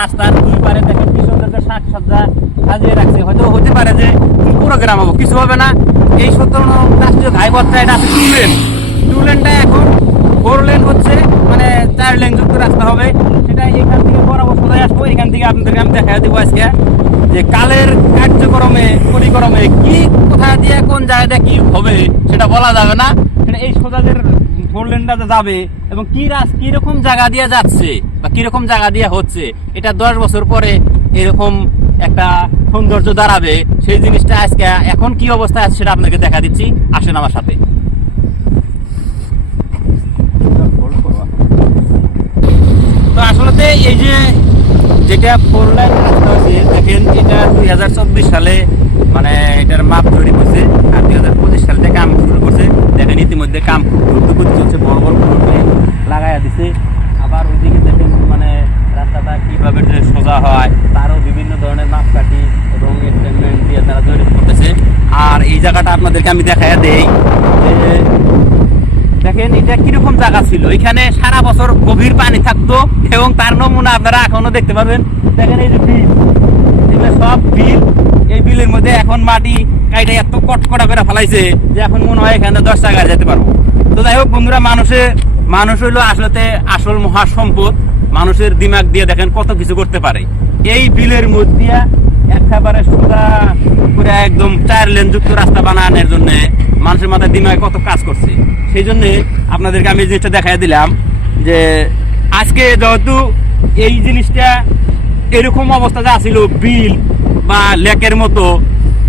রাস্তার দুই পারে দেখেন কি সুন্দর সাজসজ্জা সাজিয়ে রাখছে। হয়তো হতে পারে যে পুরো গ্রাম হবো, কিছু হবে না। এই 17 নং রাষ্ট্রীয় ঘাইপথটা এটা আছে 2 লেন, 2 লেনটা এখন 4 লেন হচ্ছে, মানে 4 লেন যুক্ত রাস্তা হবে। সেটা এখান থেকে বরাবর সোজাই আসবো। এখান থেকে আপনাদেরকে আমি দেখা দেবো আজকে যে কালের কার্যক্রমে পরিক্রমে কি কোথা দিয়ে কোন জায়গাটা কি হবে সেটা বলা যাবে না। সেটা এই সোজাদের 4 লেনটা যাবে এবং কিরকম জায়গা দিয়ে যাচ্ছে বা কিরকম জায়গা দিয়ে হচ্ছে, এটা 10 বছর পরে এরকম একটা সৌন্দর্য দাঁড়াবে। সেই জিনিসটা আজকে এখন কি অবস্থা আছে সেটা আপনাকে দেখা দিচ্ছি, আসেন আমার সাথে। তো আসলে এই যে যেটা 4 লাইন রাস্তা আছে দেখেন, এটা 2024 সালে মানে এটার মাপ তৈরি করছে আর 2025 সাল থেকে কাম শুরু করছে। দেখেন ইতিমধ্যে কাম দ্রুত চলছে, বড় বড় লাগাইয়া দিছে। আবার ওইদিকে দেখেন মানে রাস্তাটা কিভাবে সোজা হয় তারও বিভিন্ন ধরনের মাপকাঠি এবং এক্সটেনমেন্ট দিয়ে তারা তৈরি করতেছে। আর এই জায়গাটা আপনাদেরকে আমি দেখাইয়া দেই যে দেখেন এটা কিরকম জায়গা ছিল। এখানে সারা বছর গভীর পানি থাকতো এবং তার নমুনা আপনারা এখনো দেখতে পারবেন। দেখেন এই যে বিল, এগুলো সব বিল। এই বিলের মধ্যে এখন মাটি কাইটা এত কটকটা করে ফেলাইছে যে এখন মনে হয় এখানে 10 টাকা যেতে পারবো। তো যাই হোক বন্ধুরা, মানুষ হইলো আসলে আসল মহা সম্পদ। মানুষের দিমাগ দিয়ে দেখেন কত কিছু করতে পারে। এই বিলের মধ্যে একেবারে সোজা করে একদম 4 লেন যুক্ত রাস্তা বানানোর জন্য মানুষের মাথায় দিমাগে কত কাজ করছে। সেই জন্য আপনাদেরকে আমি জিনিসটা দেখাই দিলাম যে আজকে যেহেতু এই জিনিসটা এরকম অবস্থা যা ছিল বিল বা লেকের মতো,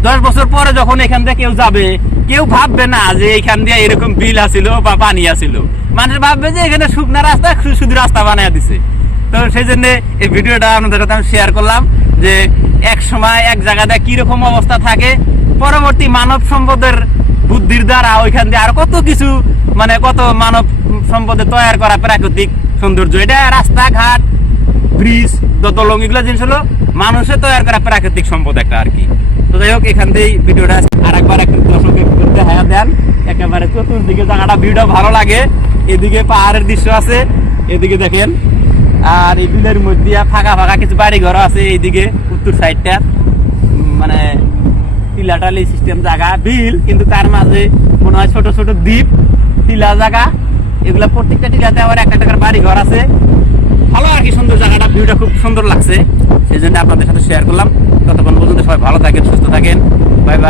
10 বছর পরে যখন এখান থেকে কেউ যাবে কেউ ভাববে না যে এখান দিয়ে এরকম বিল আসিল বা পানি আসিল। মানুষ ভাববে যে এখানে শুকনা রাস্তা, শুধু রাস্তা বানায় দিছে। তো সেই জন্য এই ভিডিওটা আপনাদের সাথে আমি শেয়ার করলাম যে এক সময় এক জায়গাতে কিরকম অবস্থা থাকে, পরবর্তী মানব সম্পদের বুদ্ধির দ্বারা ওইখান দিয়ে আরো কত কিছু মানে কত মানব সম্পদে তৈরি করা প্রাকৃতিক সৌন্দর্য। এটা রাস্তাঘাট, ব্রিজ, দোলং এগুলো জিনিস হলো মানুষের তৈরি করা প্রাকৃতিক সম্পদ একটা আর কি। তো যাই হোক, এখান থেকে ভিডিওটা আর একবার দর্শকের দেখা দেন। একেবারে চতুর্দিকে জায়গাটা ভিডিও ভালো লাগে। এদিকে পাহাড়ের দৃশ্য আছে, এদিকে দেখেন। আর এই বিলের মধ্যে ফাঁকা ফাঁকা কিছু বাড়ি ঘর আছে এইদিকে উত্তর সাইডটা, মানে টিলাটালি সিস্টেম জায়গা বিল, কিন্তু তার মাঝে মনে হয় ছোট ছোট দ্বীপ টিলা জায়গা। এগুলা প্রত্যেকটা টিলাতে আবার একটা টাকার বাড়ি ঘর আছে। ভালো আর কি, সুন্দর জায়গাটা, ভিউটা খুব সুন্দর লাগছে। সেই জন্য আপনাদের সাথে শেয়ার করলাম। ততক্ষণ পর্যন্ত সবাই ভালো থাকেন, সুস্থ থাকেন। Bye bye.